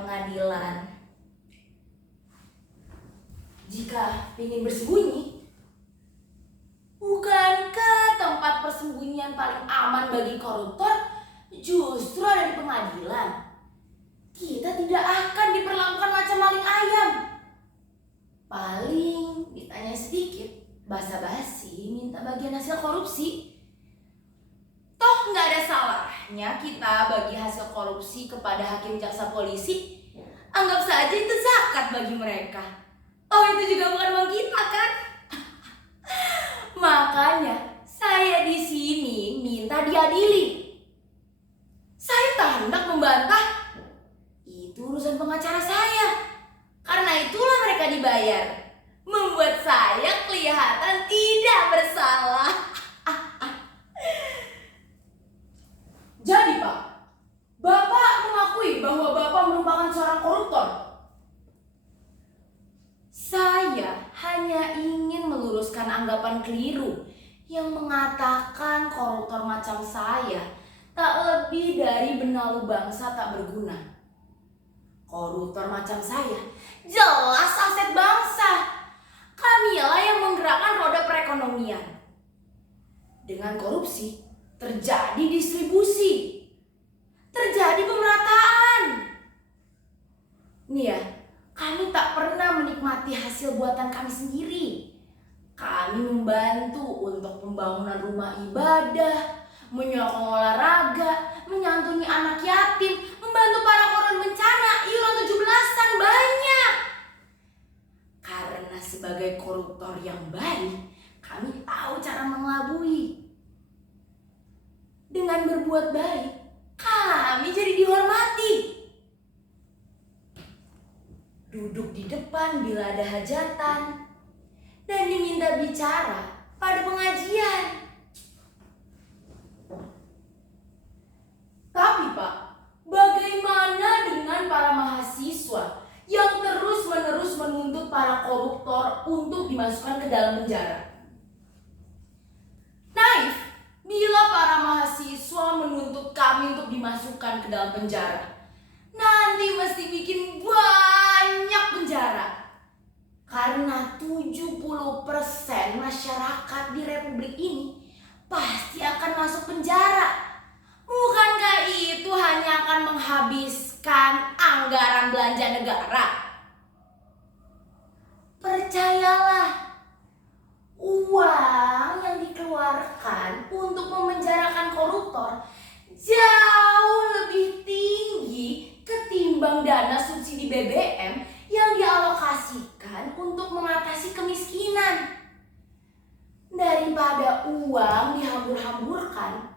pengadilan. Jika ingin bersembunyi, bukankah tempat persembunyian paling aman bagi koruptor justru ada di pengadilan? Kita tidak akan diperlakukan macam maling ayam. Paling ditanya sedikit, basa-basi minta bagian hasil korupsi. Toh nggak ada salahnya kita bagi hasil korupsi kepada hakim, jaksa, polisi. Anggap saja itu zakat bagi mereka. Oh, itu juga bukan uang kita kan? Makanya saya di sini minta diadili. Saya tak hendak membantah. Itu urusan pengacara saya. Karena itulah mereka dibayar. Membuat saya kelihatan tidak bersalah. Jadi Pak, Bapak mengakui bahwa Bapak merupakan seorang koruptor? Saya hanya ingin meluruskan anggapan keliru yang mengatakan koruptor macam saya tak lebih dari benalu bangsa tak berguna. Koruptor macam saya jelas aset bangsa. Kamilah yang menggerakkan roda perekonomian. Dengan korupsi terjadi distribusi, terjadi pemerataan. Nih ya, kami tak pernah menikmati hasil buatan kami sendiri. Kami membantu untuk pembangunan rumah ibadah, menyokong olahraga, menyantuni anak yatim, membantu para korban bencana, iuran 17-an banyak. Karena sebagai koruptor yang baik, kami tahu cara mengelabui. Dengan berbuat baik, kami jadi dihormati. Duduk di depan bila ada hajatan dan diminta bicara pada pengajian. Tapi Pak, bagaimana dengan para mahasiswa yang terus-menerus menuntut para koruptor untuk dimasukkan ke dalam penjara? Naif bila para mahasiswa menuntut kami untuk dimasukkan ke dalam penjara. Nanti mesti bikin banyak penjara. Karena 70% masyarakat di Republik ini pasti akan masuk penjara. Bukankah itu hanya akan menghabiskan anggaran belanja negara? Percayalah, uang yang dikeluarkan untuk memenjarakan koruptor jauh lebih tinggi ketimbang dana subsidi BBM yang dialokasikan untuk mengatasi kemiskinan. Daripada uang dihambur-hamburkan,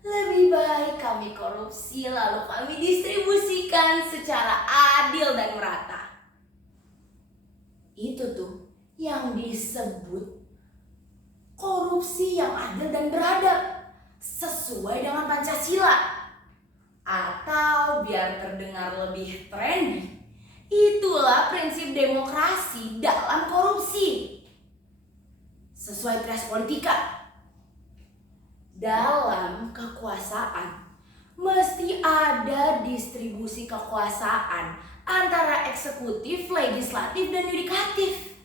lebih baik kami korupsi lalu kami distribusikan secara adil dan merata. Itu tuh yang disebut korupsi yang adil dan beradab sesuai dengan Pancasila. Atau biar terdengar lebih trendy, itulah prinsip demokrasi dalam korupsi. Sesuai Trias Politika, dalam kekuasaan mesti ada distribusi kekuasaan antara eksekutif, legislatif, dan yudikatif.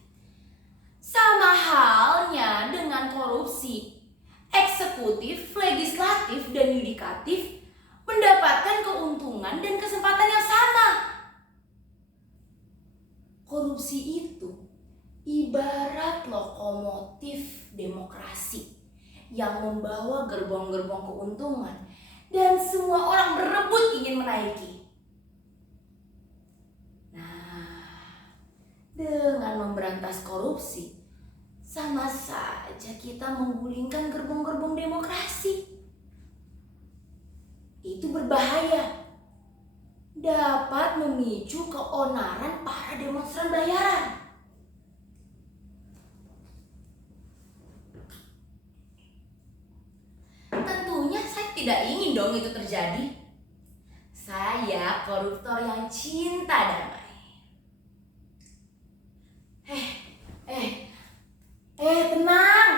Sama halnya dengan korupsi, eksekutif, legislatif, dan yudikatif mendapatkan keuntungan dan kesempatan yang sama. Korupsi itu ibarat lokomotif demokrasi yang membawa gerbong-gerbong keuntungan dan semua orang berebut ingin menaiki. Nah, dengan memberantas korupsi, sama saja kita menggulingkan gerbong-gerbong demokrasi. Itu berbahaya, dapat memicu keonaran para demonstran bayaran. Tentunya saya tidak ingin dong itu terjadi. Saya koruptor yang cinta damai. Tenang.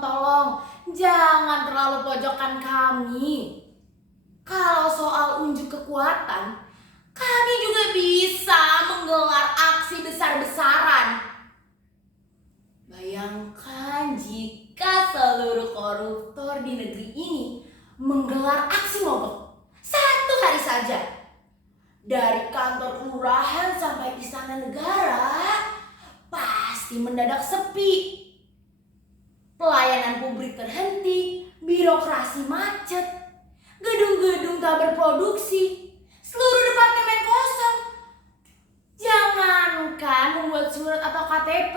Tolong. Jangan terlalu pojokkan kami. Kalau soal unjuk kekuatan, kami juga bisa menggelar aksi besar-besaran. Bayangkan jika seluruh koruptor di negeri ini menggelar aksi mogok 1 hari saja. Dari kantor kelurahan sampai istana negara pasti mendadak sepi. Pelayanan publik terhenti, birokrasi macet, gedung-gedung tak berproduksi, seluruh departemen kosong. Jangankan membuat surat atau KTP,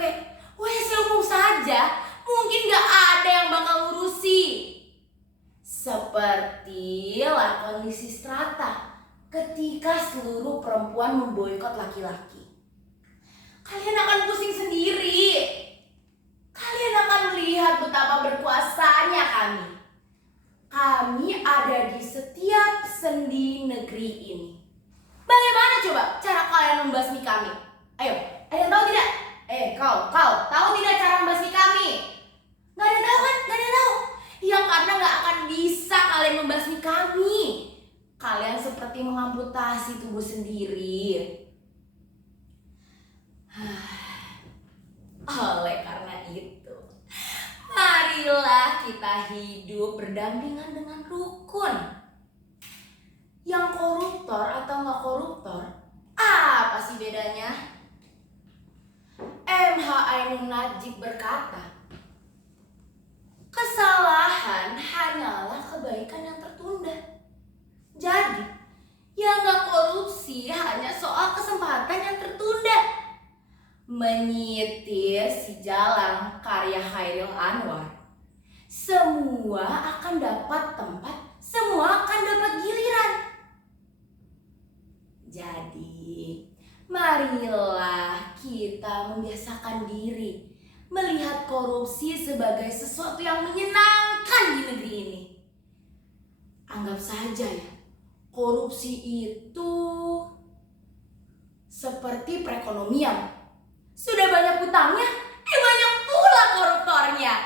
WC umum saja mungkin gak ada yang bakal ngurusi. Sepertilah kondisi Strata ketika seluruh perempuan memboikot laki-laki. Kalian akan pusing sendiri. Kalian akan melihat betapa berkuasanya kami. Kami ada di setiap sendi negeri ini. Bagaimana coba cara kalian membasmi kami? Ayo, ada yang tahu tidak? Kau tahu tidak cara membasmi kami? Gak ada yang tahu kan? Gak ada yang tahu. Ya karena gak akan bisa kalian membasmi kami. Kalian seperti mengamputasi tubuh sendiri. Oleh karena itu, marilah kita hidup berdampingan dengan rukun. Yang koruptor atau nggak koruptor, apa sih bedanya? MH Ainun Najib berkata, kesalahan hanyalah kebaikan yang tertunda. Jadi, yang nggak korupsi hanya soal kesempatan yang tertunda. Menyitir si Jalang karya Chairil Anwar, semua akan dapat tempat, semua akan dapat giliran. Jadi, marilah kita membiasakan diri melihat korupsi sebagai sesuatu yang menyenangkan di negeri ini. Anggap saja ya, korupsi itu seperti perekonomian. Sudah banyak utangnya, banyak pula koruptornya.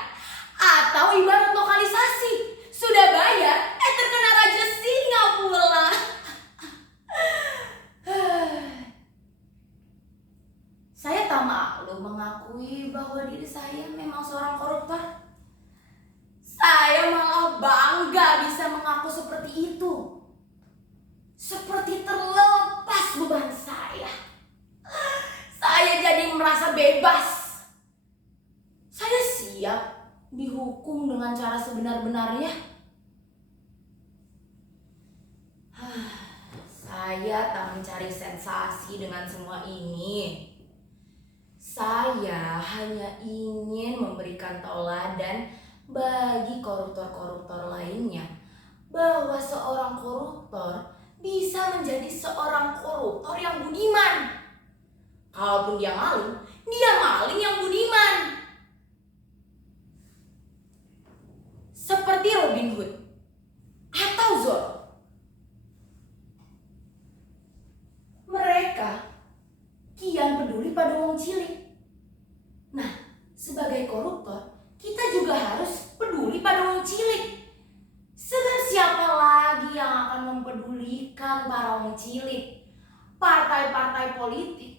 Atau ibarat lokalisasi, sudah bayar, terkena raja singa pula. Saya tak malu mengakui bahwa diri saya memang seorang koruptor. Saya malah bangga bisa mengaku seperti itu. Seperti terlepas beban saya. Saya jadi merasa bebas. Saya siap dihukum dengan cara sebenar-benarnya. Saya tak mencari sensasi dengan semua ini. Saya hanya ingin memberikan teladan bagi koruptor-koruptor lainnya bahwa seorang koruptor bisa menjadi seorang koruptor yang budiman. Kalaupun dia maling yang budiman. Seperti Robin Hood atau Zorro. Mereka kian peduli pada wong cilik. Nah, sebagai koruptor, kita juga harus peduli pada wong cilik. Sebab siapa lagi yang akan mempedulikan para wong cilik? Partai-partai politik.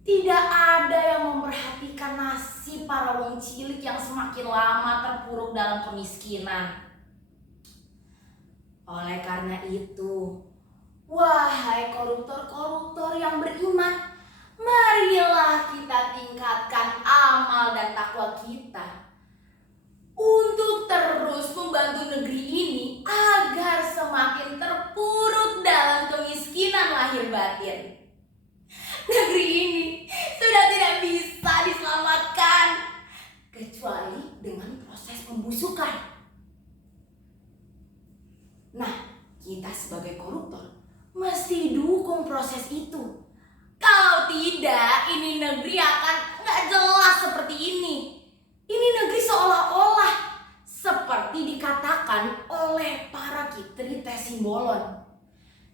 Tidak ada yang memperhatikan nasib para wong cilik yang semakin lama terpuruk dalam kemiskinan. Oleh karena itu, wahai koruptor-koruptor yang beriman, marilah kita tingkatkan amal dan takwa kita untuk terus membantu negeri ini agar semakin terpuruk dalam kemiskinan lahir batin. Negeri ini sudah tidak bisa diselamatkan kecuali dengan proses pembusukan. Nah, kita sebagai koruptor mesti dukung proses itu. Kalau tidak, ini negeri akan gak jelas seperti ini. Ini negeri seolah-olah seperti dikatakan oleh para kitri Tesimbolon.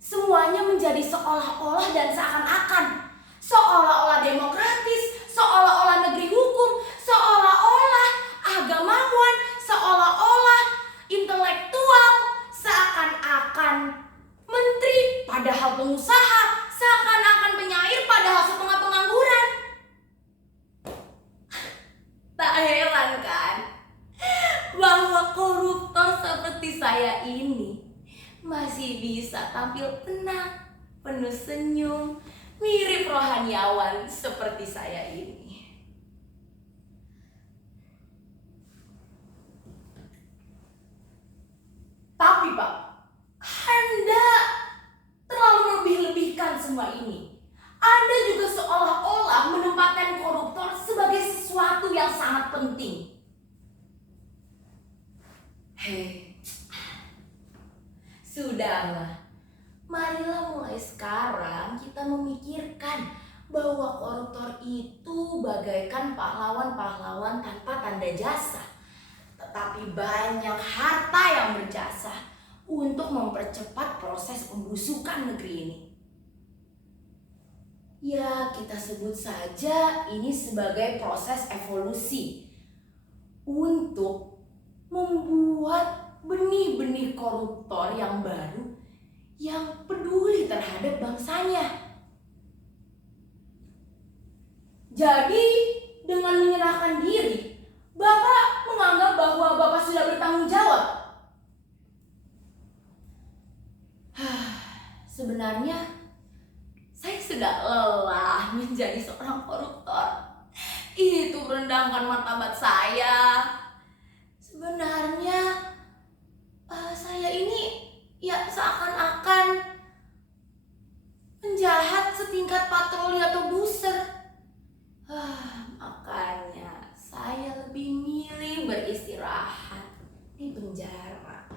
Semuanya menjadi seolah-olah dan seakan-akan. Seolah-olah demokratis, seolah-olah negeri hukum, seolah-olah agamawan, seolah-olah intelektual, seakan-akan padahal pengusaha, seakan-akan penyair padahal setengah pengangguran. Tak heran kan bahwa koruptor seperti saya ini masih bisa tampil tenang, penuh senyum, mirip rohaniawan seperti saya ini. Tapi Pak, Anda terlalu melebih-lebihkan semua ini. Anda juga seolah-olah menempatkan koruptor sebagai sesuatu yang sangat penting. Hei, sudahlah. Marilah mulai sekarang kita memikirkan bahwa koruptor itu bagaikan pahlawan-pahlawan tanpa tanda jasa. Tetapi banyak harta yang berjasa untuk mempercepat proses pembusukan negeri ini. Ya, kita sebut saja ini sebagai proses evolusi untuk membuat benih-benih koruptor yang baru yang peduli terhadap bangsanya. Jadi, dengan menyerahkan diri, Bapak menganggap bahwa Bapak sudah bertanggung jawab. Sebenarnya, saya sudah lelah menjadi seorang koruptor. Itu merendahkan martabat saya. Sebenarnya, saya ini ya seakan-akan penjahat setingkat patroli atau buser. Makanya saya lebih milih beristirahat di penjara.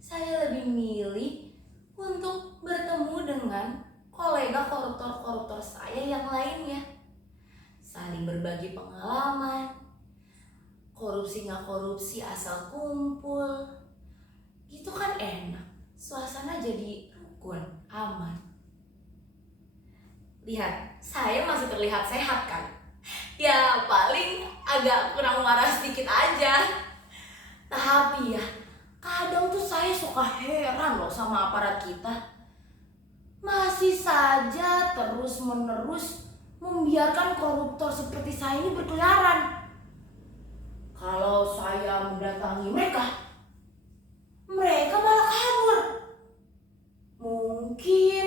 Saya lebih milih untuk bertemu dengan kolega koruptor-koruptor saya yang lainnya. Saling berbagi pengalaman. Korupsi nggak korupsi asal kumpul. Itu kan enak. Suasana jadi rukun, aman. Lihat, saya masih terlihat sehat kan? Ya paling agak kurang waras sedikit aja. Tapi ya, kadang tuh saya suka heran loh sama aparat kita. Masih saja terus-menerus membiarkan koruptor seperti saya ini berkeliaran. Kalau saya mendatangi mereka malah kabur. Mungkin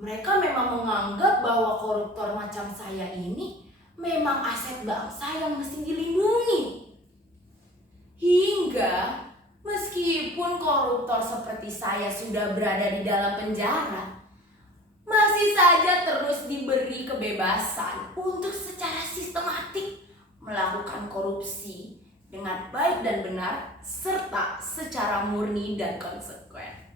mereka memang menganggap bahwa koruptor macam saya ini memang aset bangsa yang mesti dilindungi. Hingga meskipun koruptor seperti saya sudah berada di dalam penjara, masih saja terus diberi kebebasan untuk secara sistematik melakukan korupsi dengan baik dan benar serta secara murni dan konsekuen.